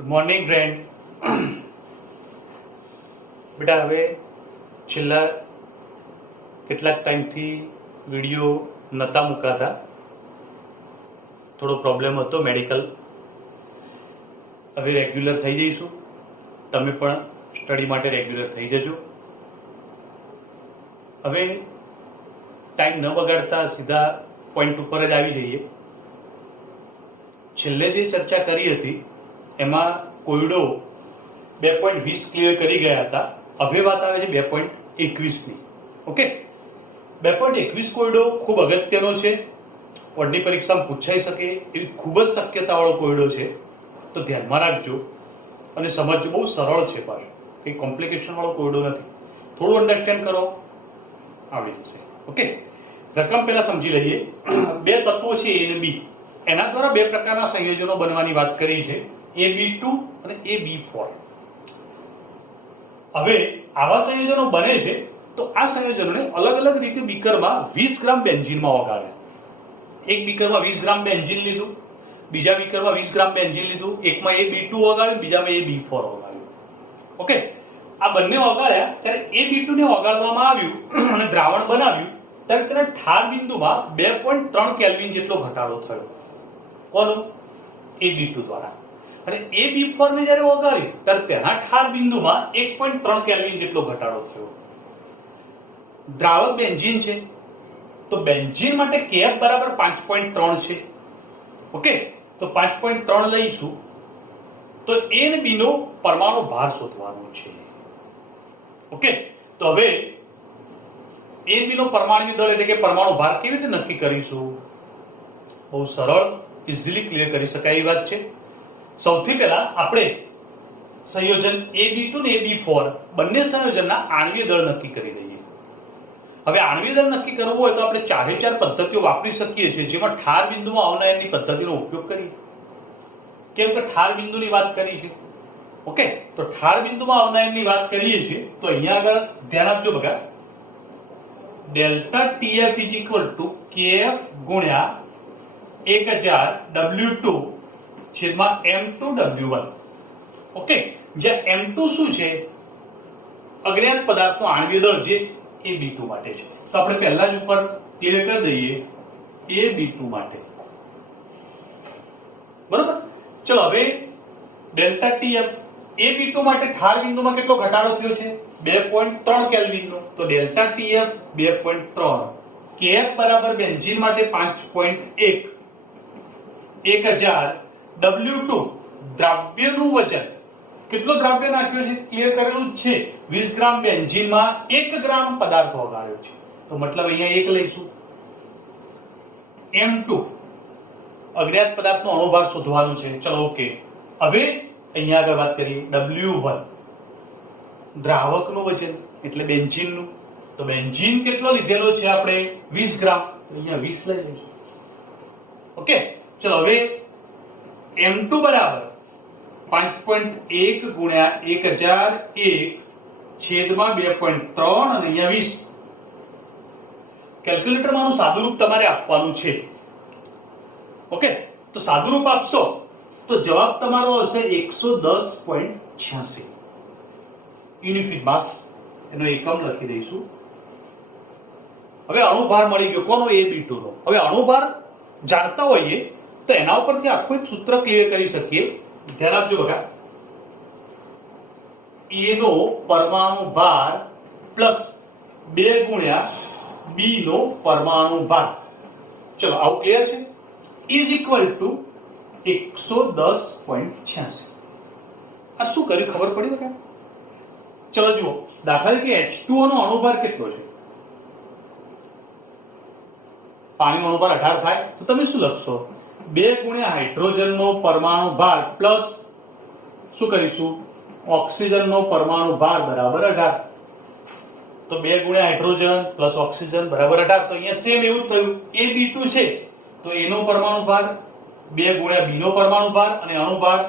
Good morning friend. બેટા હવે છેલ્લા કેટલાક ટાઈમથી વિડીયો નહોતા મુકાતા, થોડો પ્રોબ્લેમ હતો મેડિકલ. હવે રેગ્યુલર થઈ જઈશું, તમે પણ સ્ટડી માટે રેગ્યુલર થઈ જજો. હવે ટાઈમ ન બગાડતા સીધા પોઈન્ટ ઉપર જ આવી જઈએ. છેલ્લે જે ચર્ચા કરી હતી એમાં કોયડો 2.20 ક્લિયર કરી ગયા હતા. હવે વાત આવે છે 2.21 ની. ઓકે, 2.21 કોયડો ખૂબ અગત્યનો છે, બોર્ડની પરીક્ષામાં પૂછાઈ શકે એવી ખૂબ જ શક્યતાવાળો કોયડો છે, તો ધ્યાનમાં રાખજો અને સમજજો. બહુ સરળ છે, પાછું કંઈ કોમ્પ્લિકેશન વાળો કોયડો નથી. થોડું અન્ડરસ્ટેન્ડ કરો, આવડી જશે. ઓકે, રકમ પહેલા સમજી લઈએ. બે તત્વો છે એ અને બી, એના દ્વારા બે પ્રકારના સંયોજનો બનવાની વાત કરી છે, AB2 અને AB4. હવે આવા સંયોજનો બને છે તો આ સંયોજનોને અલગ અલગ રીતે બીકરમાં 20 ગ્રામ બેન્ઝીનમાં ઓગાળે. એક બીકરમાં 20 ગ્રામ બેન્ઝીન લીધું, બીજા બીકરમાં 20 ગ્રામ બેન્ઝીન લીધું, એકમાં AB2 ઓગાળ્યું, બીજામાં AB4 ઓગાળ્યું. ઓકે, આ બંને ઓગાળ્યા ત્યારે AB2 ને ઓગાળવામાં આવ્યું અને દ્રાવણ બનાવ્યું ત્યારે તેના ઠાર બિંદુમાં 2.3 કેલ્વિન જેટલો ઘટાડો થયો. કોનું? AB2 દ્વારા. અને AB4 ને જ્યારે ઓગાળ્યું ત્યારે તેના ઠાર બિંદુમાં 1.3 કેલ્વિન જેટલો ઘટાડો થયો. દ્રાવક બેન્ઝીન છે તો બેન્ઝીન માટે Kf બરાબર 5.3 છે. ઓકે, તો 5.3 લઈશું તો A અને B નો પરમાણુ ભાર શોધવાનો છે. ઓકે, તો હવે A B નો પરમાણુ દળ એટલે કે પરમાણુ ભાર કેવી રીતે નક્કી કરીશું? બહુ સરળ, ઇઝીલી ક્લિયર કરી શકાય એવી વાત છે. સૌથી પહેલા આપણે સંયોજન AB2 અને AB4 બંને સંયોજનના આણ્વીય દળ નક્કી કરી દઈએ. હવે આણ્વીય દળ નક્કી કરવું હોય તો આપણે 4 પદ્ધતિઓ વાપરી શકીએ છીએ, જેમાં ઠાર બિંદુમાં અવનયનની પદ્ધતિનો ઉપયોગ કરીએ. કેમ કે ઠાર બિંદુની વાત કરી છે. ઓકે, તો ઠાર બિંદુમાં અવનયનની વાત કરીએ છીએ તો અહીંયા આગળ ધ્યાન આપજો બગા. ડેલ્ટા TF KF ગુણ્યા 1000 W2 છેદમાં M2 W1. ઓકે, જ્યાં M2 શું છે? અજ્ઞાત પદાર્થનો આણ્વીય દળ જે AB2 માટે છે. તો આપણે પહેલા જ ઉપર ક્લિયર કરી દઈએ AB2 માટે. બરોબર, ચલો હવે ડેલ્ટા TF AB2 માટે ઠાર બિંદુમાં કેટલો ઘટાડો થયો છે? 2.3 કેલ્વિન નો. તો ડેલ્ટા TF 2.3, KF બરાબર બેન્ઝીન માટે 5.1, 1000 W2 દ્રાવ્યનું વજન. કેટલો દ્રાવ્ય નાખ્યો છે? ક્લિયર કરેલું જ છે. 20 ગ્રામ બેન્ઝીનમાં 1 ગ્રામ પદાર્થ ઓગાળ્યો છે, તો મતલબ અહીંયા 1 લઈશું. M2 અજ્ઞાત પદાર્થનો અણુભાર શોધવાનું છે. ચલો ઓકે, હવે અહીંયા આગળ વાત કરીએ W1 દ્રાવકનું વજન એટલે બેન્ઝીનનું. તો બેન્ઝીન કેટલો લીધેલો છે આપણે? 20 ગ્રામ. તો અહીંયા 20 લઈ લઈશું. ઓકે, ચલો હવે M2 બરાબર 5.1 ગુણ્યા 1001 છેદમાં 2.3 અને અહીંયા 20. કેલ્ક્યુલેટરમાં આનું સાદુરૂપ તમારે આપવાનું છે. ઓકે, તો સાદુરૂપ આપશો તો જવાબ તમારો હશે 110.86 યુનિટ માસ. એનો એકમ લખી દઈશું. હવે અણુભાર મળી ગયો. કોનો? AB2 નો. હવે અણુભાર જાણતા હોઈએ તો એના ઉપરથી આખું એક સૂત્ર ક્લિયર કરી શકીએ. ધ્યાન આપજો બકા. A નો પરમાણુ ભાર પ્લસ 2 ગુણ્યા B નો પરમાણુ ભાર. ચલો આવું ક્લિયર છે? Is equal two 110.86. આ શું કર્યું ખબર પડી બકા? ચલો જુઓ, દાખલા તરીકે H2O નો અણુભાર કેટલો છે? પાણીનો અણુભાર 18 થાય તો તમે શું લખશો? 2 ગુણ્યા હાઇડ્રોજનનો પરમાણુ ભાર પ્લસ શું કરીશું? ઓક્સિજનનો પરમાણુ ભાર બરાબર 18. તો 2 ગુણ્યા હાઇડ્રોજન પ્લસ ઓક્સિજન બરાબર 18. તો અહીંયા સેમ એવું થયું. AB2 છે તો A નો પરમાણુ ભાર 2 ગુણ્યા B નો પરમાણુ ભાર અને અણુભાર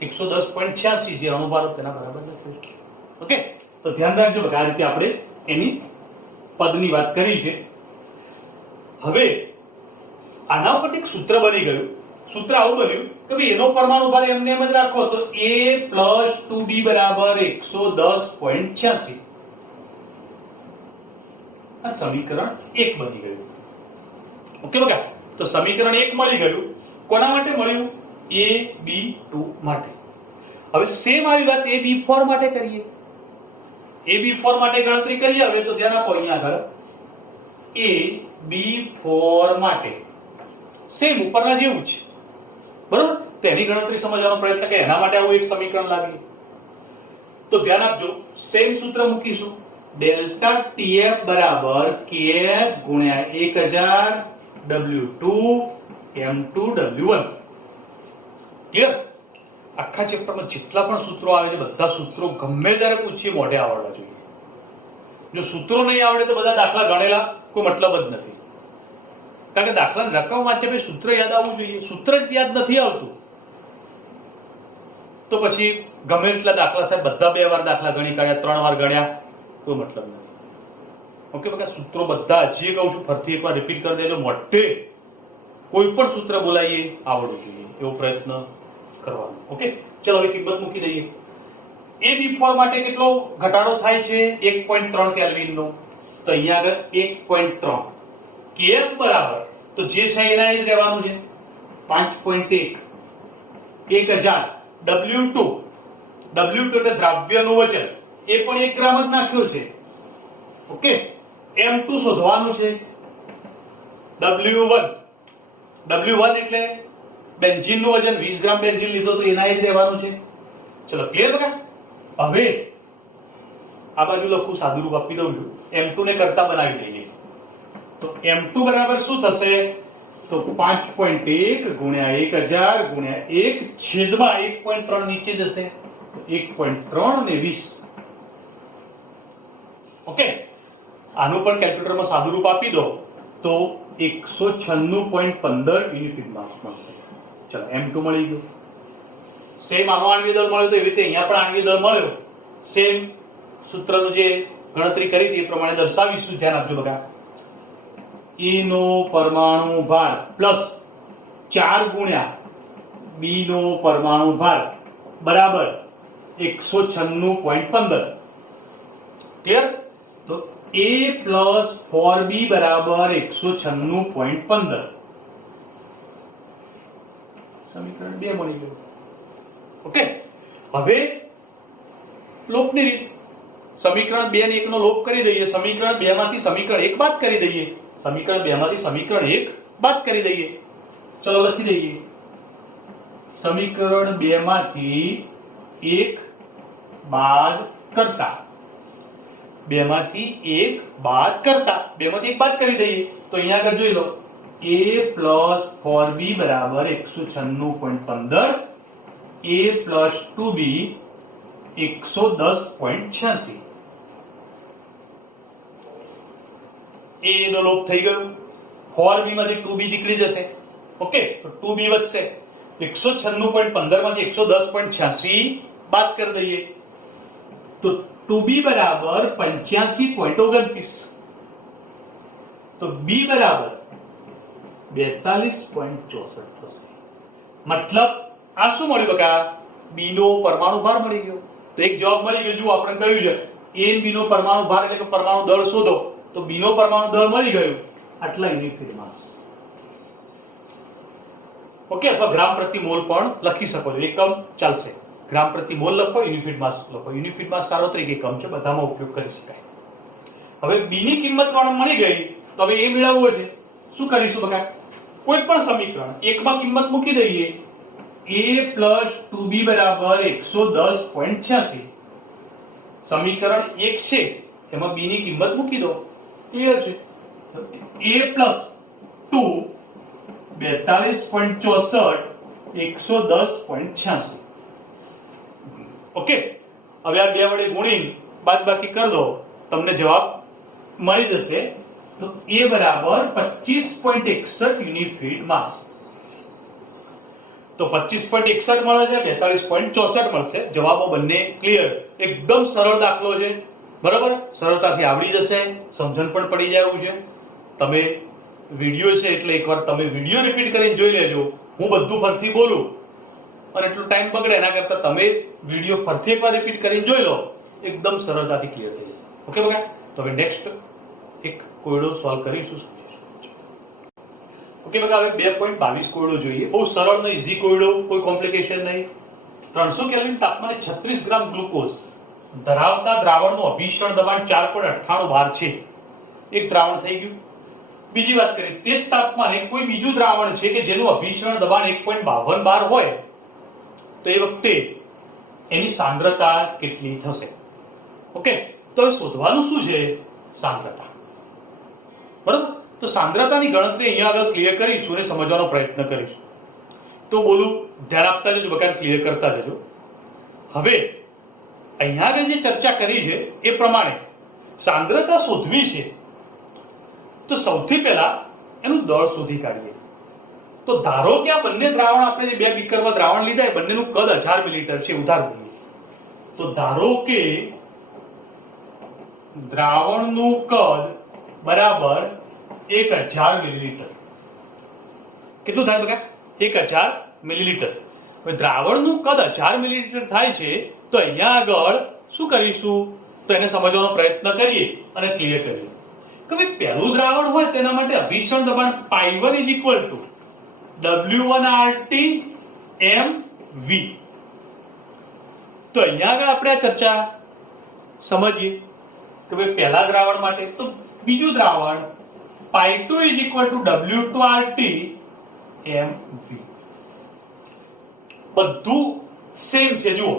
110.86 જે અણુભાર તેના બરાબર નથી. ઓકે, તો ધ્યાન રાખજો કે આ રીતે આપણે એની પદની વાત કરી છે. હવે આના ઉપર એક સૂત્ર બની ગયું. સૂત્ર આવું બન્યું કે ભાઈ એનો પરમાણુ ભાર એમને એમ જ રાખો તો A + 2B બરાબર 110.86. આ સમીકરણ 1 બની ગયું. ઓકે બકા, તો સમીકરણ 1 મળી ગયું. કોના માટે મળ્યું? AB2 માટે. હવે સેમ આવી વાત AB4 માટે કરીએ. AB4 માટે ગણતરી કરીએ. હવે તો ધ્યાન આપો અહીંયા આગળ AB4 માટે સેમ ઉપરના જેવું છે, બરોબર? તો એની ગણતરી સમજવાનો પ્રયત્ન કે એના માટે આવું એક સમીકરણ લાવીએ. તો ધ્યાન આપજો, સેમ સૂત્ર મૂકીશું. ડેલ્ટા TF બરાબર KF ગુણ્યા 1000 W2 M2 W1. ક્લિયર? આખા ચેપ્ટરમાં જેટલા પણ સૂત્રો આવે છે બધા સૂત્રો ગમે ત્યારે પૂછીએ મોઢે આવડવા જોઈએ. જો સૂત્રો નહીં આવડે તો બધા દાખલા ગણેલા કોઈ મતલબ જ નથી. કારણ કે દાખલા રકમ વાંચે પછી સૂત્ર યાદ આવવું જોઈએ. સૂત્ર જ યાદ નથી આવતું તો પછી ગમે એટલા દાખલા સાહેબ બધા 2 વાર દાખલા ગણી કાઢ્યા, 3 વાર ગણ્યા, કોઈ મતલબ નથી. ઓકે બકા, સૂત્રો બધા હજી કહું છું ફરીથી એકવાર રિપીટ કરી દેજો. મોઢે કોઈ પણ સૂત્ર બોલાવીએ આવડવું જોઈએ એવો પ્રયત્ન કરવાનો. ઓકે, ચલો હવે કિંમત મૂકી દઈએ. AB4 માટે કેટલો ઘટાડો થાય છે? 1.3 કેલ્વિનનો. તો અહીંયા આગળ 1.3. KF બરાબર તો જે છે એના જ રહેવાનું છે 5.1. 1000 W2 એટલે દ્રાવ્યનું વજન, એ પણ 1 ગ્રામ જ નાખ્યો છે. ઓકે, M2 શોધવાનું છે. W1 એટલે બેન્ઝીનનું વજન 20 ગ્રામ બેન્ઝીન લીધો તો એના જ રહેવાનું છે. ચલો ક્લિયર બકા? હવે આ બાજુ લખું, સાદું રૂપ આપી દઉં છું. M2 ને કરતા બનાવી દઈએ. તો M2 બરાબર શું થશે? તો 5.1 ગુણ્યા 1000 ગુણ્યા 1 છેદમાં 1.3 નીચે જશે. 1.3 ને 20. ઓકે, આનું પણ કેલ્ક્યુલેટરમાં સાદું રૂપ આપી દો તો 196.15 યુનિટ માસ મળશે. ચલો M2 મળી ગયું. સેમ આનો આણ્વીય દળ મળ્યો તો એવી રીતે અહીંયા પણ આણ્વીય દળ મળ્યો. સેમ સૂત્રનું જે ગણતરી કરી હતી એ પ્રમાણે દર્શાવીશું. ધ્યાન આપજો બકા. A નો પરમાણુ ભાર પ્લસ 4 ગુણ્યા B નો પરમાણુ ભાર બરાબર 196.15. ક્લિયર? તો A પ્લસ 4B બરાબર 196.15. સમીકરણ 2 મળી ગયું. ઓકે, હવે લોપની રીત. સમીકરણ 2 ને 1 નો લોપ કરી દઈએ. સમીકરણ 2 માંથી સમીકરણ 1 બાદ કરી દઈએ. સમીકરણ 2 માંથી સમીકરણ 1 બાદ કરી દઈએ. ચલો લખી દઈએ. સમીકરણ 2 માંથી 1 બાદ કરતા 2 માંથી 1 બાદ કરતા 2 માંથી 1 બાદ કરી દઈએ તો અહીંયા આગળ જોઈ લો. A plus 4B બરાબર 196.15. A plus 2B 110.86. A નો લોપ થઈ ગયો. 4B માંથી 2B નીકળી જશે. ઓકે, તો 2B વધશે. 196.15 માંથી 110.86 બાદ કરી દઈએ તો 2B બરાબર 85.29. તો B બરાબર 42.64 થશે. મતલબ આ શું મળ્યું બકા? B નો પરમાણુ ભાર મળી ગયો. તો એક જવાબ મળી ગયો. જો આપણે કહ્યું છે A અને B નો પરમાણુ ભાર એટલે કે પરમાણુ દળ શોધો, તો B નો પરમાણુ દળ મળી ગયું આટલા યુનિટ માસ. ઓકે, અથવા ગ્રામ પ્રતિ મોલ પણ લખી શકો છો. એકમ ચાલશે. ગ્રામ પ્રતિ મોલ લખો, યુનિટ માસ લખો. યુનિટ માસ સાર્વત્રિક એકમ છે, બધામાં ઉપયોગ કરી શકાય. હવે B ની કિંમત મળી ગઈ તો હવે એ મેળવવો છે. શું કરીશું બકા? કોઈ પણ સમીકરણ 1 માં કિંમત મૂકી દઈએ. A plus 2B બરાબર 110.86. સમીકરણ 1 છે એમાં B ની કિંમત મૂકી દો. ક્લિયર છે? A plus 2 42.64 110.86. ઓકે, હવે આ 2 વડે ગુણીને બાદબાકી કરી દો, તમને જવાબ મળી જશે. તો A બરાબર 25.61 યુનિટ ફીટ માસ. તો 25.61 મળે છે, 42.64 મળશે. જવાબો બંને ક્લિયર. એકદમ સરળ દાખલો છે, બરાબર? સરળતાથી આવડી જશે, સમજણ પણ પડી જાય એવું છે. તમે વિડિયો છે એટલે એકવાર તમે વિડિયો રિપીટ કરીને જોઈ લેજો હું બધું ફરથી બોલું અને એટલો ટાઈમ બગડે એના કરતા તમે વિડીયો ફરથી એકવાર રિપીટ કરીને જોઈ લો, એકદમ સરળતાથી ક્લિયર થઈ જશે. ઓકે બગા? તો હવે નેક્સ્ટ એક કોયડો સોલ્વ કરીશું. ઓકે બગા, હવે 2.22 કોયડો જોઈએ. બહુ સરળ ને ઈઝી કોયડો, કોઈ કોમ્પ્લિકેશન નહીં. 300 કેલ્વિન તાપમાને 36 ગ્રામ ગ્લુકોઝ ધરાવતા દ્રાવણનું અભિષણ દબાણ 4.98 બાર છે. એક દ્રાવણ થઈ ગયું. બીજી વાત કરીએ, તે જ તાપમાને કોઈ બીજું દ્રાવણ છે કે જેનું અભિષણ દબાણ 1.52 બાર હોય, તો એ વખતે એની સાંદ્રતા કેટલી થશે? ઓકે, તો શોધવાનું શું છે? સાંદ્રતા. બરાબર? તો સાંદ્રતાની ગણતરી અહીંયા આગળ ક્લિયર કરીશું અને સમજવાનો પ્રયત્ન કરીશું. તો બોલું, ધ્યાન આપતા જજો, બકાન ક્લિયર કરતા જજો. હવે અહીંયા આગળ જે ચર્ચા કરી છે એ પ્રમાણે સાંદ્રતા શોધવી છે, તો સૌથી પહેલા એનું દળ શોધી કાઢીએ. તો ધારો કે આ બંને દ્રાવણ, આપણે જે 2 બીકરમાં દ્રાવણ લીધા એ બંનેનું કદ 1000 મિલીલીટર છે, ઉધાર લઈએ. તો ધારો કે દ્રાવણનું કદ બરાબર 1000 મિલીલીટર. કેટલું થાય બકા? 1000 મિલીલીટર. હવે દ્રાવણનું કદ 1000 મિલીલીટર થાય છે, તો અહીંયા આગળ શું કરીશું? તો એને સમજવાનો પ્રયત્ન કરીએ અને ક્લિયર કરીએ કે ભાઈ પહેલું દ્રાવણ હોય તેના માટે અભિષણ દબાણ pi1 = W1RT mv. તો અહીંયા આગળ આપણે આ ચર્ચા સમજીએ કે ભાઈ પહેલા દ્રાવણ માટે તો બીજું દ્રાવણ pi2 = W2RT mv. બધું સેમ છે. જુઓ,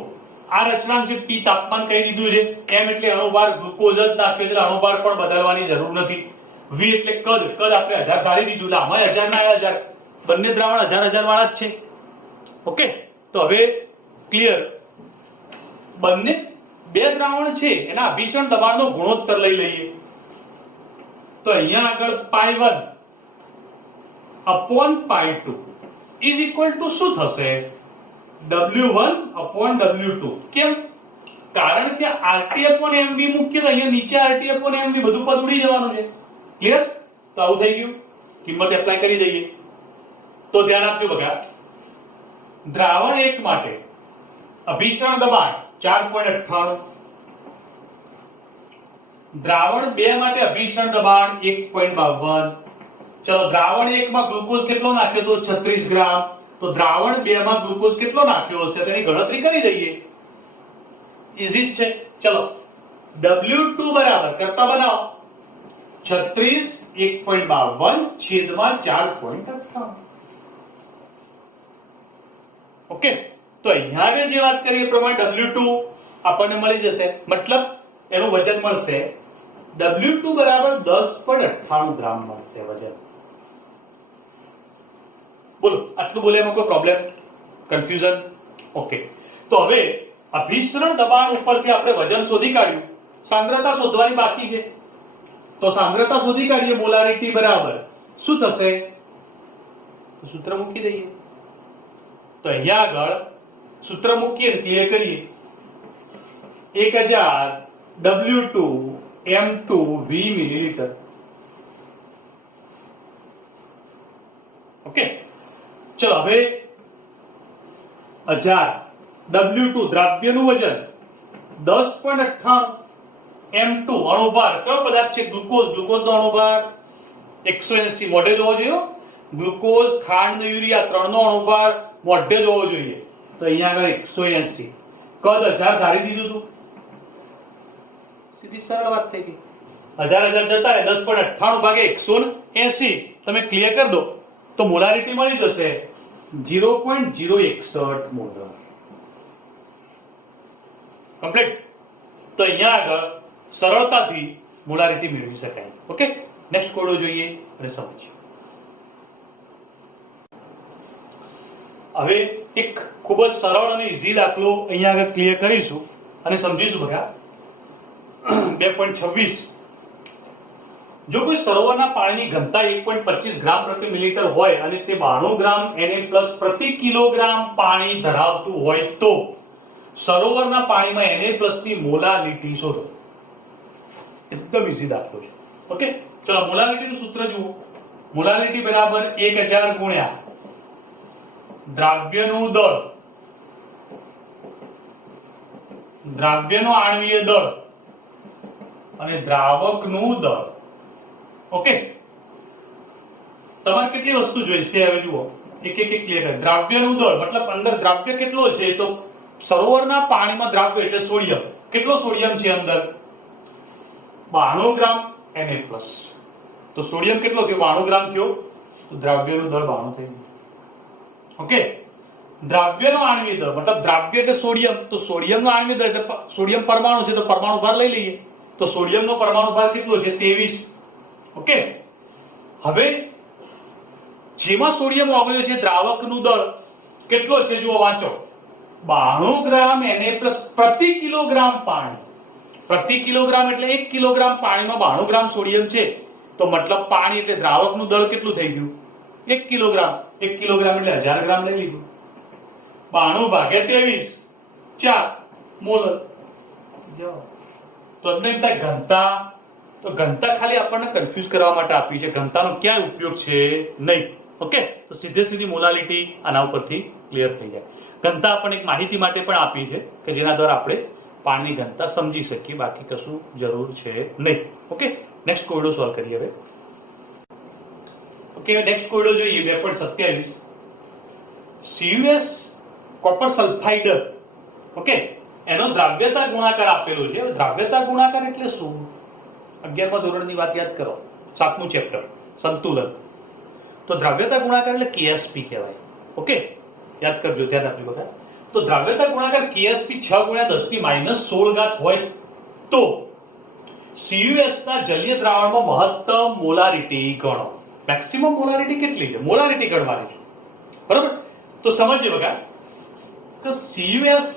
આ રચનાંક છે, T તાપમાન કહી દીધું છે, M એટલે અણુભાર, ગ્લુકોઝ જ નાખ્યો છે, અણુભાર પણ બદલવાની જરૂર નથી. V એટલે કદ આપણે 1000 ધારી દીધું, એટલે આમાં 1000 ના 1000, બંને દ્રાવણ 1000 વાળા જ છે. ઓકે, તો હવે ક્લિયર. બંને 2 દ્રાવણ છે એના અભિષણ દબાણનો ગુણોત્તર લઈ લઈએ. તો અહીંયા આગળ pi1 upon pi2 is equal to શું થશે? W1 upon W2. કેમ? કારણ કે RT upon MV મૂકીએ તો અહીંયા નીચે RT upon MV બધું પદ ઉડી જવાનું છે. ક્લિયર? તો આવું થઈ ગયું. કિંમત એપ્લાય કરી દઈએ. તો ધ્યાન આપજો બગા, દ્રાવણ 1 માટે અભિષણ દબાણ 4.98, દ્રાવણ 2 માટે અભિષણ દબાણ 1.52. ચલો, દ્રાવણ 1 માં ગ્લુકોઝ કેટલો નાખ્યો તો 36 ગ્રામ, તો દ્રાવણ 2 માં ગ્લુકોઝ કેટલો નાખ્યો હશે તેની ગણતરી કરી દઈએ. ઈઝી જ છે. ચલો, W2 બરાબર કરતા બનાવો 36 1.52 / 4.98. ઓકે, તો અહીંયા આગળ જે વાત કરીએ પ્રમાણે W2 આપણને મળી જશે, મતલબ એનું વજન મળશે W2 બરાબર 10.98 ગ્રામ મળશે વજન. બોલો, આટલું બોલે એમાં કોઈ પ્રોબ્લેમ, કન્ફ્યુઝન? ઓકે, તો હવે અભિસરણ દબાણ ઉપરથી આપણે વજન શોધી કાઢ્યું, સાંદ્રતા શોધવાની બાકી છે. તો સાંદ્રતા શોધી કાઢીએ. મોલારિટી બરાબર શું થશે? સૂત્ર મૂકી દઈએ. તો અહીંયા આગળ સૂત્ર મૂકીએ, ક્લિયર કરીએ. 1000 W2 M2 V millilitre. Okay, ચલો હવે 1000 W2 દ્રાવ્યનું વજન 10.98, M2 અણુભાર, કયો પદાર્થ છે? ગ્લુકોઝ. ગ્લુકોઝનો અણુભાર 180. મોઢે જોવો જોઈએ. ગ્લુકોઝ, ખાંડ ને યુરિયા ત્રણનો અણુભાર મોઢે જોવો જોઈએ. તો અહીંયા આગળ 180, કદ 1000 ધારી દીધું હતું. સીધી સરળ વાત થઈ ગઈ. 1000 જતા રહે, 10.98 ભાગે 180 તમે ક્લિયર કરી દો તો મોલારિટી મળી જશે 0.061 મોલર. કમ્પ્લીટ. તો અહીંયા આગળ સરળતાથી મોલારિટી મેળવી શકાય. ઓકે, નેક્સ્ટ કોડો જોઈએ અને સમજીએ. હવે એક ખૂબ જ સરળ અને ઈઝી દાખલો અહીંયા આગળ ક્લિયર કરીશું અને સમજીશું. બઘા 2.26. જો કોઈ સરોવરના પાણીની ઘનતા 1.25 ગ્રામ પ્રતિ મિલીલીટર હોય અને તે 92 ગ્રામ Na+ પ્રતિ કિલોગ્રામ પાણી ધરાવતું હોય તો સરોવરના પાણીમાં Na+ ની મોલારિટી શોધો. એકદમ ઈઝી દાખલો છે. ઓકે, ચલો મોલારિટીનું સૂત્ર જુઓ. મોલારિટી બરાબર 1000 ગુણ્યા દ્રાવ્યનું દળ, દ્રાવ્યનો આણ્વીય દળ અને દ્રાવકનું દળ. ઓકે, તમારે કેટલી વસ્તુ જોઈશે હવે જુઓ, એક એક ક્લિયર કરે. દ્રાવ્યનું દળ મતલબ અંદર દ્રાવ્ય કેટલો છે, તો સરોવરના પાણીમાં દ્રાવ્ય એટલે સોડિયમ. કેટલો સોડિયમ છે અંદર? 92 ગ્રામ Na+. તો સોડિયમ કેટલો થયો? 92 ગ્રામ થયો. તો દ્રાવ્યનું દળ 92 થઈ ગયું. ઓકે, દ્રાવ્યનો આણ્વીય દળ મતલબ દ્રાવ્ય એટલે સોડિયમ, તો સોડિયમનો આણ્વીય દળ એટલે સોડિયમ પરમાણુ છે, તો પરમાણુ ભાર લઈ લઈએ. તો સોડિયમનો પરમાણુ ભાર કેટલો છે? 23. ઓકે, હવે જેમાં સોડિયમ ઓગળ્યો છે દ્રાવકનું દળ કેટલો છે જુઓ, વાંચો. 92 ગ્રામ Na+ પ્રતિ કિલોગ્રામ પાણી. પ્રતિ કિલોગ્રામ એટલે 1 કિલોગ્રામ પાણીમાં 92 ગ્રામ સોડિયમ છે, તો મતલબ પાણી એટલે દ્રાવકનું દળ કેટલું થઈ ગયું? 1 કિલોગ્રામ. 1 કિલોગ્રામ એટલે 1000 ગ્રામ લઈ લીધું. 92 ભાગ્યા 23 4 મોલ. તો ઘનતા, તો ઘનતા ખાલી આપણને કન્ફ્યુઝ કરવા માટે આપી છે, ઘનતાનો ક્યાંય ઉપયોગ છે નહીં. ઓકે, તો સીધી મોલાલિટી આના ઉપરથી ક્લિયર થઈ જાય. ઘનતા આપણને એક માહિતી માટે પણ આપી છે કે જેના દ્વારા આપણે પાણીની ઘનતા સમજી શકીએ, બાકી કશું જરૂર છે નહીં. ઓકે, નેક્સ્ટ કોયડો સોલ્વ કરીએ હવે. ઓકે, નેક્સ્ટ કોયડો જોઈએ 2.27. CuS copper sulphide. ઓકે, એનો દ્રાવ્યતા ગુણાકાર આપેલો છે. દ્રાવ્યતા ગુણાકાર એટલે શું? 11મા ધોરણની વાત યાદ કરો, 7મું ચેપ્ટર સંતુલન. તો દ્રાવ્યતા ગુણાકાર એટલે KSP કહેવાય. ઓકે, યાદ કરજો, ધ્યાન આપજો બધા. તો દ્રાવ્યતા ગુણાકાર KSP 6 × 10⁻16 હોય તો CuS ના જલીય દ્રાવણમાં મહત્તમ મોલારિટી ગણો. મેક્સિમમ મોલારિટી કેટલી છે? મોલારિટી ગણવાની છે, બરાબર? તો સમજીએ બગા, તો CuS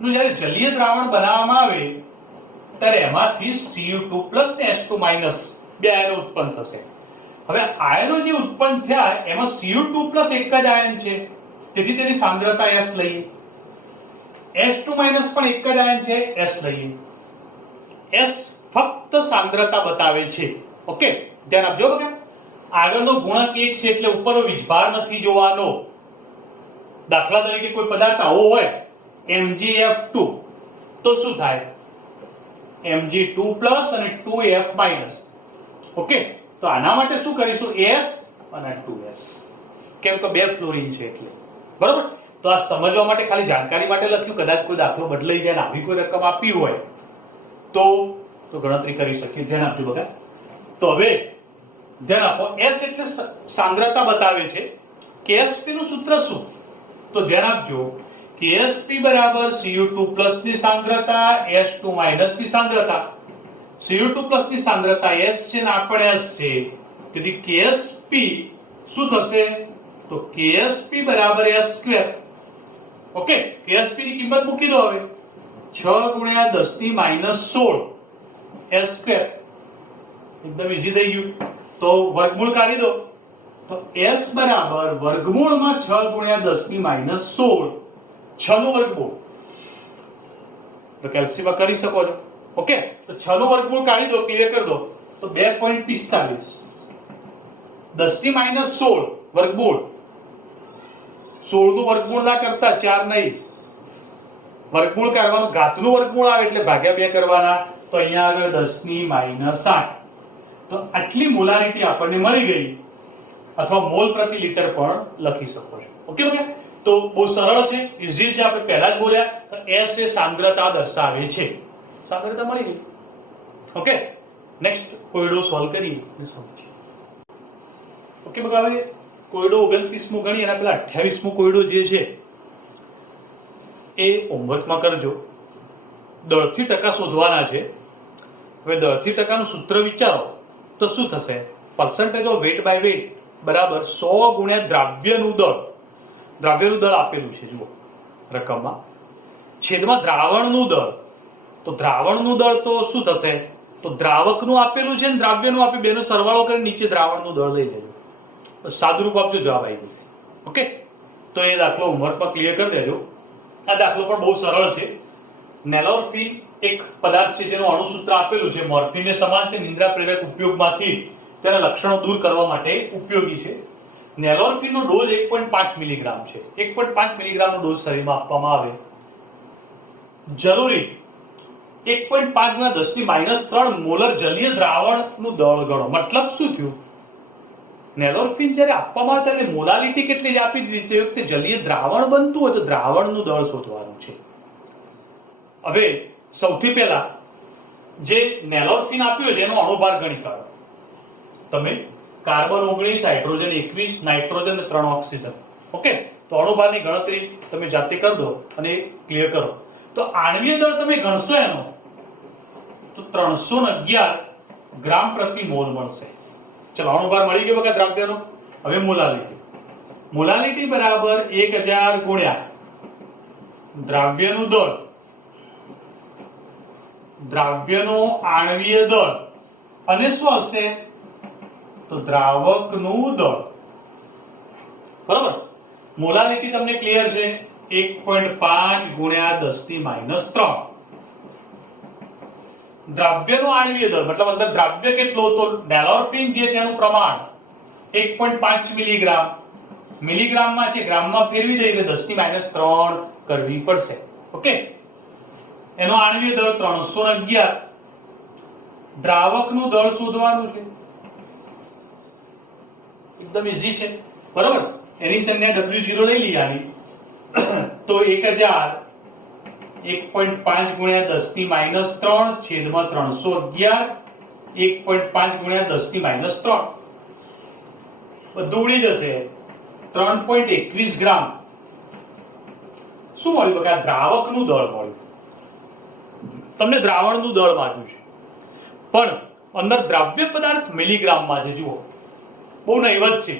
નું જ્યારે જલીય દ્રાવણ બનાવવામાં આવે ત્યારે એમાંથી Cu2+ ને H2- બે આયનો ઉત્પન્ન થશે. હવે આયનો જે ઉત્પન્ન થયા એમાં Cu2+ એક જ આયન છે, તેથી તેની સાંદ્રતા S લઈએ. H2- પણ એક જ આયન છે, S લઈએ. S ફક્ત સાંદ્રતા બતાવે છે. ઓકે, ધ્યાન આપજો બગા. આગળનો ગુણક 1 છે એટલે ઉપરનો વીજભાર નથી જોવાનો. દાખલા તરીકે કોઈ પદાર્થ આવો હોય MgF2, તો શું થાય? Mg2+ અને 2F-. ઓકે, તો આના માટે શું કરીશું? S અને 2S, કેમ કે બે ફ્લોરિન છે એટલે, બરાબર? તો આ સમજવા માટે ખાલી જાણકારી માટે લખ્યું. કદાચ કોઈ દાખલો બદલાઈ જાય ને આવી કોઈ રકમ આપી હોય તો ગણતરી કરી શકીએ. ધ્યાન આપજો બગા. તો હવે ધ્યાન આપો, S એટલે સાંદ્રતા બતાવે છે. KSP નું સૂત્ર શું? તો ધ્યાન આપજો, KSP બરાબર Cu2+ ની સાંદ્રતા H2- ની સાંદ્રતા. Cu2+ ની સાંદ્રતા S છે ને આ પણ S છે, તેથી KSP શું થશે? તો KSP બરાબર S². ઓકે, KSP ની કિંમત મૂકી દો હવે, 6 × 10⁻16 S². એકદમ ઈઝી થઈ ગયું. તો વર્ગમૂળ કાઢી દો, તો S બરાબર વર્ગમૂળમાં 6 × 10⁻16, 6 નું વર્ગમૂળ. તો કેલ્સીમાં કરી શકો છો. ઓકે, તો 6 નું વર્ગમૂળ કાઢી દો, ક્લિયર કરી દો, તો 2.45. 10⁻16 વર્ગમૂળ, 16 નું વર્ગમૂળ ના કરતા 4 નહીં, વર્ગમૂળ કરવાનું, ઘાતનું વર્ગમૂળ આવે એટલે ભાગ્યા 2 કરવાના. તો અહીંયા આગળ 10⁻8. તો આટલી મોલારિટી આપણને મળી ગઈ, અથવા મોલ પ્રતિ લિટર પણ લખી શકો છો. ઓકે ઓકે, તો બહુ સરળ છે, ઈઝી છે. આપણે પહેલા જ બોલ્યા, તો S એ સાંદ્રતા દર્શાવે છે. સાંદ્રતા મળી ગઈ. ઓકે, નેક્સ્ટ કોયડો સોલ્વ કરીએ. ઓકે બગા, હવે કોયડો 29મો ગણી, એના પહેલા 28મો કોયડો જે છે એ હોમવર્કમાં કરજો. દળથી ટકા શોધવાના છે. હવે દળથી ટકાનું સૂત્ર વિચારો તો શું થશે? Percentage of weight by weight બરાબર 100 × દ્રાવ્યનું દળ. દ્રાવ્યનું દળ આપેલું છે જુઓ રકમમાં, છેદમાં દ્રાવણનું દળ. તો દ્રાવણનું દળ તો શું થશે? તો દ્રાવકનું આપેલું છે ને દ્રાવ્યનું આપ્યું, બેનો સરવાળો કરી નીચે દ્રાવણનું દળ લઈ લેજો. સાદુરૂપ આપજો, જવાબ આવી જશે. ઓકે, તો એ દાખલો હોમવર્કમાં ક્લિયર કરી દેજો. આ દાખલો પણ બહુ સરળ છે. નેલોરફિન એક પદાર્થ છે જેનું અણુસૂત્ર આપેલું છે, મોર્ફિનને સમાન છે, નિંદ્રા પ્રેરક ઉપયોગમાંથી તેના લક્ષણો દૂર કરવા માટે ઉપયોગી છે. નેલોરફીનનો ડોઝ 1.5 મિલીગ્રામ છે. 1.5 મિલીગ્રામનો ડોઝ શરીરમાં આપવામાં આવે. જરૂરી 1.5 × 10⁻³ મોલર જલીય દ્રાવણનું દળ ગણો. મતલબ શું થયું? નેલોરફીન જ્યારે આપવામાં આવે ત્યારે મોલાલિટી કેટલી જ આપી દીધી છે. એ વખતે જલીય દ્રાવણ બનતું હોય તો દ્રાવણનું દળ શોધવાનું છે. હવે સૌથી પહેલા જે નેલોરફીન આપ્યું છે એનો અણુભાર ગણી કાઢો. તમે કાર્બન 19, હાઇડ્રોજન 21, નાઇટ્રોજન અને 3 ઓક્સિજન. ઓકે, તો અણુભારની ગણતરી તમે જાતે કરી દો અને ક્લિયર કરો. તો આણ્વીય દળ તમે ગણશો એનો તો 311 ગ્રામ પ્રતિ મોલ મળશે. ચલો, અણુભાર મળી ગયો વખત દ્રાવ્યનો. હવે મોલાલિટી બરાબર 1000 ગુણ્યા દ્રાવ્યનું દળ, દ્રાવ્યનો આણ્વીય દળ અને શું હશે તો દ્રાવકનું દળ. બરાબર, મોલાલિટી તમને ક્લિયર છે. 1.5 ગુણ્યા 10⁻³ દ્રાવ્યનો આણ્વીય દળ મતલબ અંદર દ્રાવ્ય કેટલો તો નેલોરફીન જે છે એનું પ્રમાણ 1.5 મિલીગ્રામ. મિલીગ્રામમાં છે, ગ્રામમાં ફેરવી દઈએ એટલે 10⁻³ કરવી પડશે. ઓકે, એનો આણ્વીય દળ 311. દ્રાવકનું દળ શોધવાનું છે. એકદમ ઈઝી છે. બરાબર, એની સંજ્ઞા W0 લઈ લઈએ આની તો 1000 1.5 ગુણ્યા 10⁻³ છેદમાં 311 1.5 ગુણ્યા 10⁻³ બધું ઉડી જશે. 3.21 ગ્રામ શું મળ્યું? બકા દ્રાવકનું દળ મળ્યું. તમને દ્રાવણનું દળ માંગ્યું છે પણ અંદર દ્રાવ્ય પદાર્થ મિલીગ્રામમાં છે. જુઓ, બહુ નહીવત છે,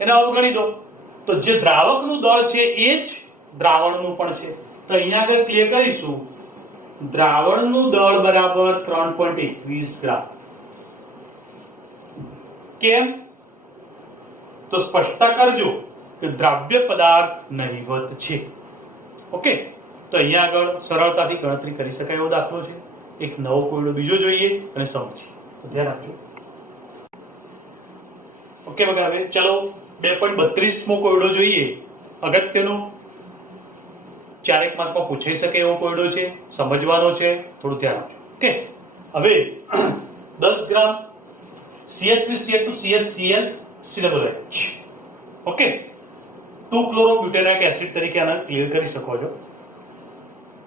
એને અવગણી દો. તો જે દ્રાવકનું દળ છે એ જ દ્રાવણનું પણ છે. તો અહીંયા આગળ ક્લિયર કરીશું. દ્રાવણનું દળ બરાબર 3.21 ગ્રામ. કેમ? તો સ્પષ્ટતા કરજો કે દ્રાવ્ય પદાર્થ નહીવત છે. ઓકે, તો અહીંયા આગળ સરળતાથી ગણતરી કરી શકાય એવો દાખલો છે. એક નવો કોયડો બીજો જોઈએ અને સમજીએ. તો ધ્યાન આપજો. ઓકે બગા, હવે ચલો 2.32મો કોયડો જોઈએ. અગત્યનો, 4 માર્કમાં પૂછાઈ શકે એવો કોયડો છે, સમજવાનો છે, થોડું ધ્યાન આપજો. ઓકે, હવે 10 ગ્રામ CH3CH2CHCl COOH. ઓકે, 2-ક્લોરોબ્યુટેનોઇક એસિડ તરીકે આને ક્લિયર કરી શકો છો.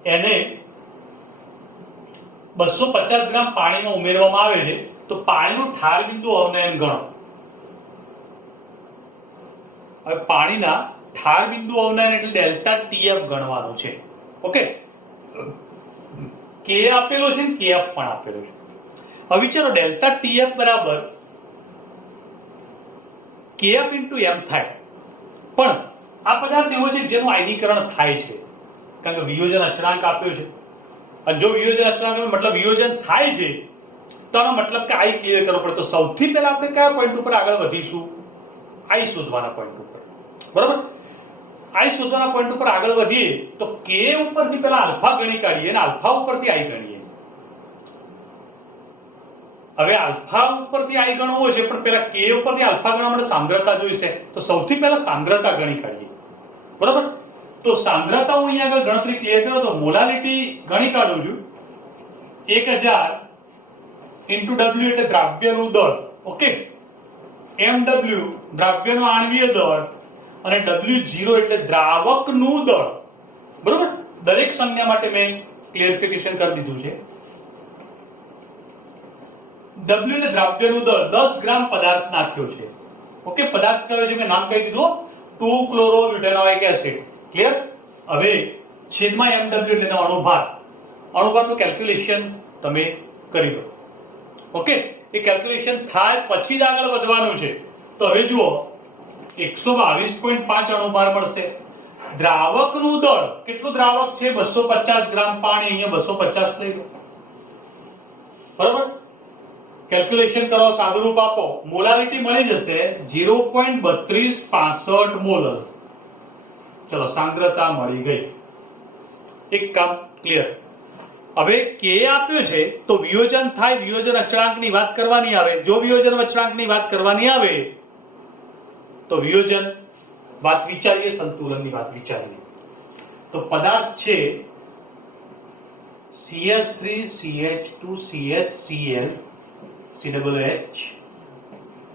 એને 250 ગ્રામ પાણીમાં ઉમેરવામાં આવે છે તો પાણીનું ઠાર બિંદુ અવનયન ગણો. હવે પાણીના ઠાર બિંદુ અવનયન એટલે ડેલ્ટા TF ગણવાનું છે. ઓકે, કે આપેલો છે ને KF પણ આપેલો છે. હવે વિચારો ડેલ્ટા TF બરાબર KF × M થાય. પણ આ પદાર્થ એવો છે જેનું આયનીકરણ થાય છે કારણ કે વિયોજન અચળાંક આપ્યો છે. અને જો વિયોજન અચળાંક મતલબ વિયોજન થાય છે તો આનો મતલબ કે આઈ ક્લિયર કરવો પડે. તો સૌથી પહેલા આપણે કયા પોઈન્ટ ઉપર આગળ વધીશું? આઈ શોધવાના પોઈન્ટ ઉપર. બરાબર, આઈ શોધવાના પોઈન્ટ ઉપર આગળ વધીએ તો કે ઉપરથી પહેલા આલ્ફા ગણી કાઢીએ અને આલ્ફા ઉપરથી આઈ ગણીએ. હવે આલ્ફા ઉપરથી આઈ ગણવો છે પણ પહેલા કે ઉપરથી આલ્ફા ગણવા માટે સાંદ્રતા જોઈશે. તો સૌથી પહેલા સાંદ્રતા ગણી કાઢીએ. બરાબર, તો સાંદ્રતા હું અહીંયા આગળ ગણતરી ક્લિયર કરો તો મોલાલિટી ગણી કાઢું છું. 1000 × W એટલે દ્રાવ્યનું દળ. ઓકે, MW દ્રાવ્યનો આણ્વીય દળ અને W0 એટલે દ્રાવકનું દળ. બરોબર, દરેક સંજ્ઞા માટે મેં ક્લિયરિફિકેશન કરી દીધું છે. W એટલે દ્રાવ્યનું દળ. 10 ગ્રામ પદાર્થ નાખ્યો છે. ઓકે, પદાર્થ કયો છે મેં નામ કહી દીધું 2-ક્લોરોબ્યુટેનોઇક એસિડ. ક્લિયર? હવે છેદમાં MW એટલે અણુભાર. અણુભારનું કેલ્ક્યુલેશન તમે કરી દો. ઓકે, એ કેલ્ક્યુલેશન થાય પછી જ આગળ વધવાનું છે. તો હવે જુઓ 122.5 અણુભાર મળશે. દ્રાવકનું દળ કેટલું? દ્રાવક છે 250 ગ્રામ પાણી. અહીંયા 250 લઈ લો. બરાબર, કેલ્ક્યુલેશન કરો, સાદુરૂપ આપો, મોલાલિટી મળી જશે 0.3265 મોલર. ચલો, સાંદ્રતા મળી ગઈ. એક કામ ક્લિયર. હવે કે આપ્યો છે તો વિયોજન થાય, વિયોજન અચળાંકની વાત કરવાની આવે. જો વિયોજન અચળાંકની વાત કરવાની આવે તો વિયોજન વાત વિચારીએ, સંતુલનની વાત વિચારીએ. તો પદાર્થ છે CH3 CH2 CHCl COOH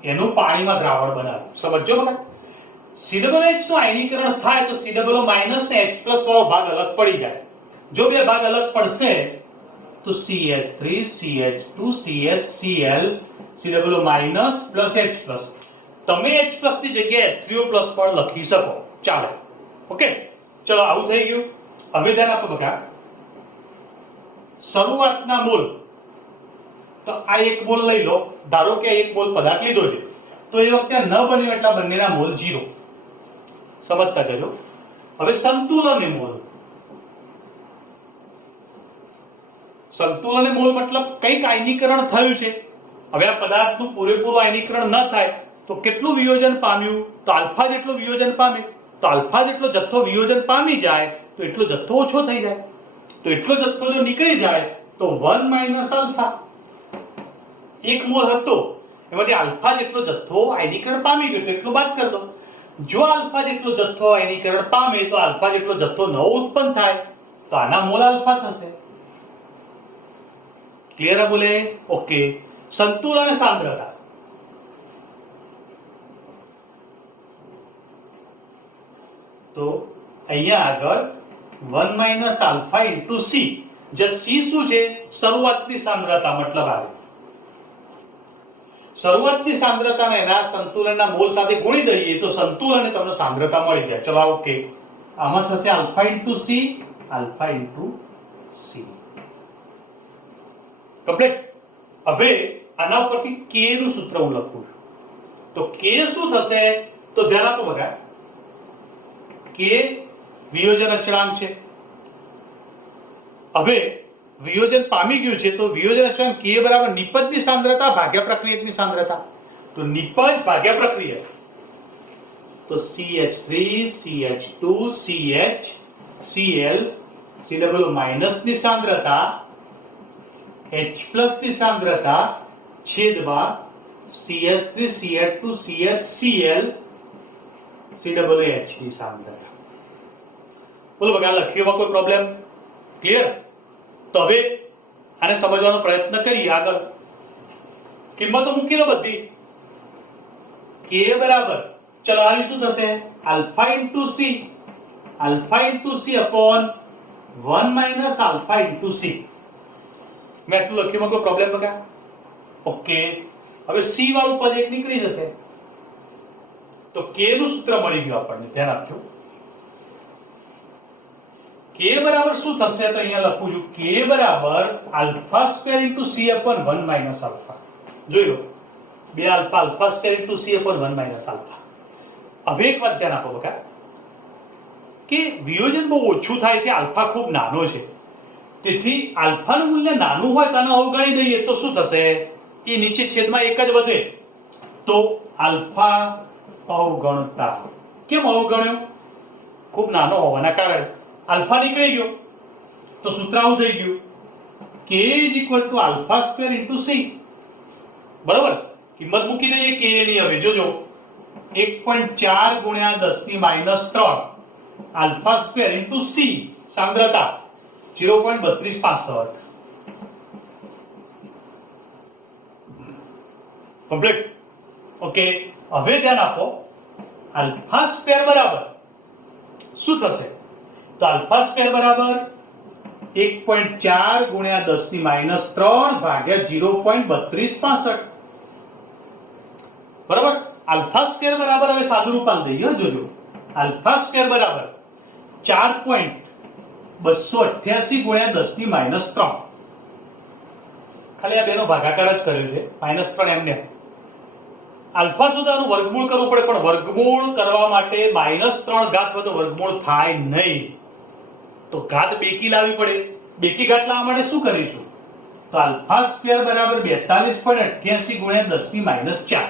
એનું પાણીમાં દ્રાવણ બનાવ્યું. સમજો બકા, COOH નું આયનીકરણ થાય તો COO માઈનસ ને H પ્લસ વાળો ભાગ અલગ પડી જાય. જો બે ભાગ અલગ પડશે તો CH3 CH2 CHCl COO minus plus H plus. તમે H પ્લસ ની જગ્યાએ H3O પ્લસ પણ લખી શકો, ચાલે. ઓકે, ચલો આવું થઈ ગયું. હવે ધ્યાન આપો બકા, શરૂઆતના મોલ, તો આ એક મોલ લઈ લો. ધારો કે એક મોલ પદાર્થ લીધો છે, તો એ વખતે ન બન્યું એટલા બંનેના મોલ 0. સમજતા જજો. હવે સંતુલન મોલ, સંતુલન મોલ મતલબ કંઈક આયનીકરણ થયું છે. હવે આ પદાર્થનું પૂરેપૂરું આયનીકરણ ન થાય તો કેટલું વિયોજન પામ્યું? તો આલ્ફા જેટલું વિયોજન પામે. તો આલ્ફા જેટલો જથ્થો વિયોજન પામી જાય તો એટલો જથ્થો ઓછો થઈ જાય. તો એટલો જથ્થો જો નીકળી જાય તો 1 માઇનસ આલ્ફા. એક મોલ હતો એમાંથી આલ્ફા જેટલો જથ્થો આયનીકરણ પામી ગયો તો એટલું બાદ કરી દો. જો આલ્ફા જેટલો જથ્થો આયનીકરણ પામે તો આલ્ફા જેટલો જથ્થો નવો ઉત્પન્ન થાય તો આના મોલ આલ્ફા થશે. ક્લિયર બોલે? ઓકે. સંતુલન અને સાંદ્રતા, તો અહીંયા આગળ 1 માઇનસ આલ્ફા ઇન્ટુ સી, જે સી શું છે? શરૂઆતની સાંદ્રતા મતલબ આવે. શરૂઆતની સાંદ્રતાને એના સંતુલનના મોલ સાથે ગુણી દઈએ તો સંતુલન તમને સાંદ્રતા મળી જાય. ચલો ઓકે, આમાં થશે alpha into C, alpha into C. Complete. હવે આના ઉપરથી k નું સૂત્ર હું લખું છું. તો k શું થશે? તો ધ્યાન આપો બગા, k વિયોજન અચળાંક છે. હવે વિયોજન પામી ગયું છે તો વિયોજન અચળાંક k બરાબર નિપજની સાંદ્રતા ભાગ્યા પ્રક્રિયકની સાંદ્રતા. તો નિપજ ભાગ્યા પ્રક્રિયક, તો CH3 CH2 CHCl COO minus ની સાંદ્રતા H પ્લસ ની સાંદ્રતા છેદમાં CH3 CH2 CHCl COOH ની સાંદ્રતા. બોલો બગા, લખ્યોમાં કોઈ પ્રોબ્લેમ? ક્લિયર? તો હવે આને સમજવાનો પ્રયત્ન કરીએ. આગળ કિંમતો મૂકી લો બધી. k બરાબર, ચલો આની શું થશે? Alpha into C, alpha into C upon 1 minus alpha into C. મેં આટલું લખ્યું, કોઈ પ્રોબ્લેમ બગા? ઓકે. હવે સી વાળું પદ એક નીકળી જશે તો k નું સૂત્ર મળી ગયું આપણને. ધ્યાન આપજો. k બરાબર શું થશે? તો અહીંયા લખું છું, k બરાબર alpha square into C upon 1 minus alpha. જોઈ લો, 2 alpha, alpha square into C upon 1 minus alpha. હવે એક વાત ધ્યાન આપો બકા, કે વિયોજન બહુ ઓછું થાય છે, આલ્ફા ખૂબ નાનો છે. તેથી આલ્ફાનું મૂલ્ય નાનું હોય તો આને અવગણી દઈએ તો શું થશે? એ નીચે છેદમાં એક જ વધે. તો આલ્ફા અવગણતા. કેમ અવગણ્યો? ખૂબ નાનો હોવાના કારણે. આલ્ફા નીકળી ગયો તો સૂત્ર આવું થઈ ગયું, k is equal to alpha square into C. બરાબર? કિંમત મૂકી દઈએ k ની. હવે જોજો, 1.4 ગુણ્યા 10 ની minus 3 alpha square into C સાંદ્રતા 0.3265. કમ્પ્લીટ. ઓકે. હવે ધ્યાન આપો, આલ્ફા સ્ક્વેર બરાબર શું થશે? તો આલ્ફા સ્ક્વેર બરાબર 1.4 ગુણ્યા 10 ની માઈનસ 3 ભાગ્યા 0.3265. બરાબર? આલ્ફા સ્ક્વેર બરાબર, હવે સાદું રૂપ આપી દઈએ. જોજો, આલ્ફા સ્ક્વેર બરાબર 4.288 ગુણ્યા 10 ની માઈનસ 3. ખાલી આ બેનો ભાગાકાર જ કર્યો છે, માઈનસ 3 એમને. આલ્ફા સુધાનું વર્ગમૂળ કરવું પડે, પણ વર્ગમૂળ કરવા માટે માઈનસ 3 ઘાત હોય તો વર્ગમૂળ થાય નહીં. તો ઘાત બેકી લાવવી પડે. બેકી ઘાત લાવવા માટે શું કરીશું? તો આલ્ફા સ્ક્વેર બરાબર 42.88 ગુણ્યા 10 ની માઈનસ 4.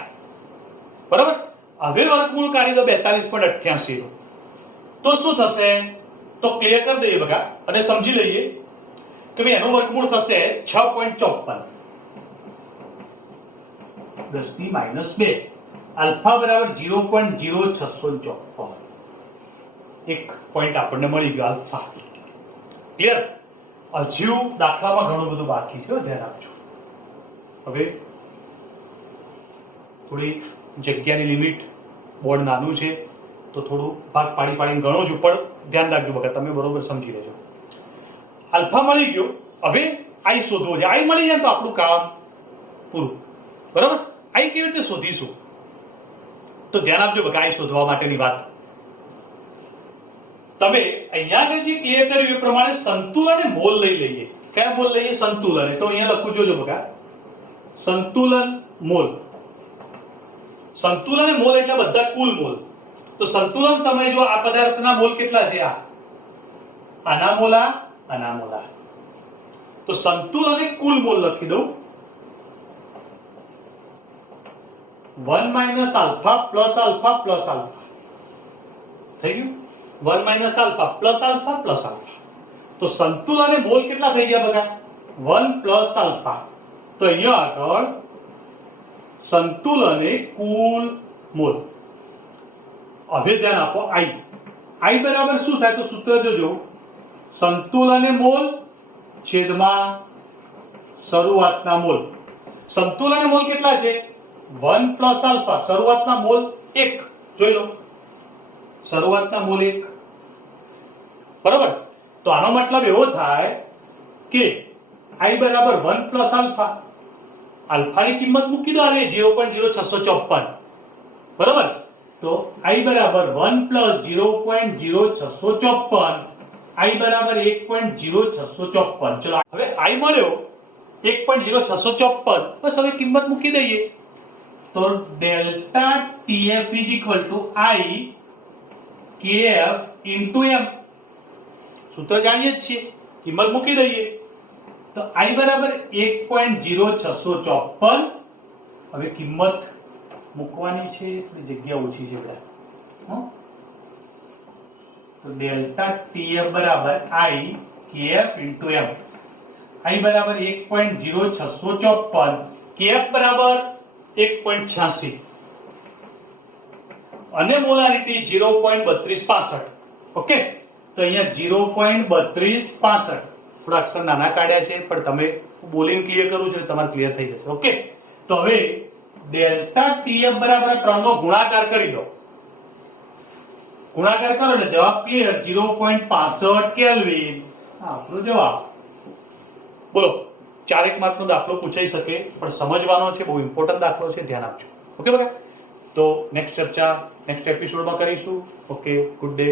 બરાબર? હવે વર્ગમૂળ કાઢી દો 42.88 નું. તો શું થશે? તો ક્લિયર કરી દઈએ બગા અને સમજી લઈએ કે ભાઈ એનું વર્ગમૂળ થશે 6.54 10 ની માઈનસ 2. આલ્ફા બરાબર 0.0654. એક પોઈન્ટ આપણને મળી ગયો આલ્ફા. ક્લિયર? હજુ દાખલામાં ઘણું બધું બાકી છે, ધ્યાન આપજો. હવે થોડી જગ્યાની લિમિટ, બોર્ડ નાનું છે તો થોડું ભાગ પાડીને ગણો છું, પણ ધ્યાન રાખજો બકા, તમે બરોબર સમજી લેજો. આલ્ફા મળી ગયો, હવે આઈ શોધવો છે. આઈ મળી જાય તો આપણું કામ પૂરું. બરાબર? આઈ કેવી રીતે શોધીશું? તો ધ્યાન આપજો બકા, આઈ શોધવા માટેની વાત. તમે અહીંયા આગળ જે ક્લિયર કર્યું એ પ્રમાણે સંતુલન અને મોલ લઈ લઈએ. કયા મોલ લઈએ? સંતુલન. તો અહીંયા લખું જોજો બકા, સંતુલન મોલ. સંતુલન અને મોલ એટલે બધા કુલ મોલ. તો સંતુલન સમય જો આ પદાર્થના મોલ કેટલા છે? આના મોલ, આના મોલ. તો સંતુલન અને કુલ મોલ લખી દઉં. 1 minus alpha plus alpha plus alpha થઈ ગયું. 1 minus alpha plus alpha plus alpha. તો સંતુલન અને મોલ કેટલા થઈ ગયા બગા? 1 પ્લસ આલ્ફા. તો અહીંયા આગળ સંતુલન એ કુલ મોલ. હવે ધ્યાન આપો, આઈ. આઈ બરાબર શું થાય? તો સૂત્ર જોજો, સંતુલન એ મોલ છેદમાં શરૂઆતના મોલ. સંતુલન એ મોલ કેટલા છે? 1 પ્લસ આલ્ફા. શરૂઆતના મોલ 1. જોઈ લો, શરૂઆતના મોલ 1. બરાબર? તો આનો મતલબ એવો થાય કે આઈ બરાબર 1 પ્લસ આલ્ફા. આલ્ફાની કિંમત મૂકી દો, અરે 0.0654. બરાબર? તો આઈ બરાબર 1 પ્લસ 0.0654. આઈ બરાબર 1.0654. ચલો, હવે આઈ મળ્યો 1.0654. બસ હવે કિંમત મૂકી દઈએ. તો delta TF is equal to I KF into M. સૂત્ર જાણીએ જ છીએ, કિંમત મૂકી દઈએ. તો આઈ બરાબર 1.0654. હવે કિંમત મૂકવાની છે, થોડી જગ્યા ઓછી છે બધા. તો ડેલ્ટા ટીએફ બરાબર આઈ કેએફ ઇન્ટુ એમ. આઈ બરાબર 1.0654, કેએફ બરાબર 1.86 અને મોલારિટી 0.3265. ઓકે, તો અહીંયા 0.3265. થોડા અક્ષર નાના કાઢ્યા છે, પણ તમે બોલિંગ ક્લિયર કરવું છે, તમારે ક્લિયર થઈ જશે. ઓકે, તો હવે ડેલ્ટા ટીએફ બરાબર 3 નો ગુણાકાર કરી દો. ગુણાકાર કરો એટલે જવાબ ક્લિયર, 0.65 કેલ્વિન. આપણો જવાબ. બોલો, 4 માર્કનો દાખલો પૂછાઈ શકે, પણ સમજવાનો છે, બહુ ઇમ્પોર્ટન્ટ દાખલો છે, ધ્યાન આપજો. ઓકે બરાબર? તો નેક્સ્ટ ચર્ચા નેક્સ્ટ એપિસોડમાં કરીશું. Okay, good day.